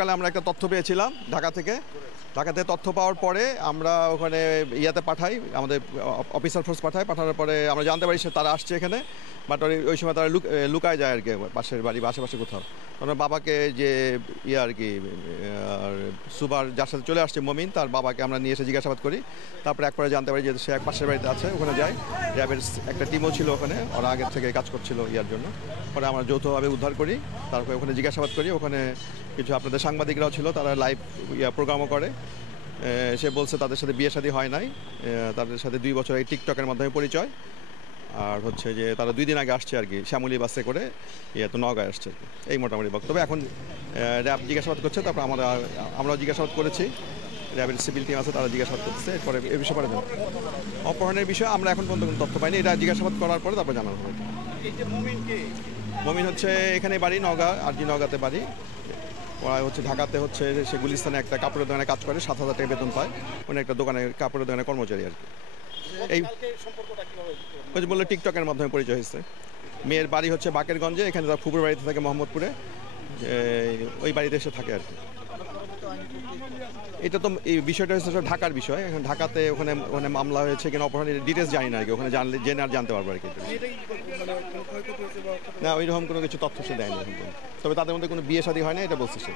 সকালে আমরা একটা তথ্য পেয়েছিলাম ঢাকাতে তথ্য পাওয়ার পরে আমরা ওখানে ইয়াতে পাঠাই, আমাদের অফিসার ফোর্স পাঠানোর পরে আমরা জানতে পারি তারা আসছে এখানে, বাট ওই সময় তারা লুকায় যায় আর কি পাশের বাড়ি বা আশেপাশে কোথাও। তখন বাবাকে যে আর কি সুবার যার সাথে চলে আসছে মমিন, তার বাবাকে আমরা নিয়ে এসে জিজ্ঞাসাবাদ করি। তারপরে একবারে জানতে পারি যে সে এক পাশের বাড়িতে আছে, ওখানে যায়। র্যাবের একটা টিমও ছিল ওখানে, ওরা আগের থেকে কাজ করছিল ইয়ার জন্য। পরে আমরা যৌথভাবে উদ্ধার করি, তারপরে ওখানে জিজ্ঞাসাবাদ করি। ওখানে কিছু আপনাদের সাংবাদিকরাও ছিল, তারা লাইভ প্রোগ্রামও করে। সে বলছে তাদের সাথে বিয়ে শাদী হয় নাই, তাদের সাথে 2 বছর এই টিকটকের মাধ্যমে পরিচয়। আর হচ্ছে যে তারা 2 দিন আগে আসছে আর কি, শ্যামলী বাসে করে তো নওগাঁয় আসছে আর কি। এই মোটামুটি বক্তব্য। এখন র্যাব জিজ্ঞাসাবাদ করছে, তারপর আমরাও জিজ্ঞাসাবাদ করেছি। র্যাবের সিভিল টিম আছে, তারা জিজ্ঞাসাবাদ করতেছে। এরপরে এ বিষয়ে পরে অপহরণের বিষয়ে আমরা এখন পর্যন্ত কোনো তথ্য পাইনি, এটা জিজ্ঞাসাবাদ করার পরে তারপর জানানো হবে। মমিন হচ্ছে এখানে বাড়ি, নওগাঁ আরজি নওগাঁতে বাড়ি। ওরা হচ্ছে ঢাকাতে হচ্ছে সে গুলিস্তানে একটা কাপড়ের দোকানে কাজ করে, 7,000 টাকা বেতন পায়। উনি একটা দোকানে কাপড়ের দোকানে কর্মচারী আর কি। এই ওই যে বললো টিকটকের মাধ্যমে পরিচয় হয়েছে। মেয়ের বাড়ি হচ্ছে বাকেরগঞ্জে, এখানে তার ফুপুর বাড়িতে থাকে মোহাম্মদপুরে, ওই বাড়িতে এসে থাকে আর কি। এটা তো এই বিষয়টা হচ্ছে ঢাকার বিষয়। এখন ঢাকাতে ওখানে মামলা হয়েছে কিনা অপহরণের ডিটেলস জানি না আর কি, ওখানে জেনে আর জানতে পারবো আর কি। না, ওইরকম কোনো কিছু তথ্য সে দেয়নি এখন। তবে তাদের মধ্যে কোনো বিয়ে শাদী হয় না, এটা বলছে সে।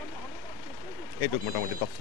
এইটুকু মোটামুটি তথ্য।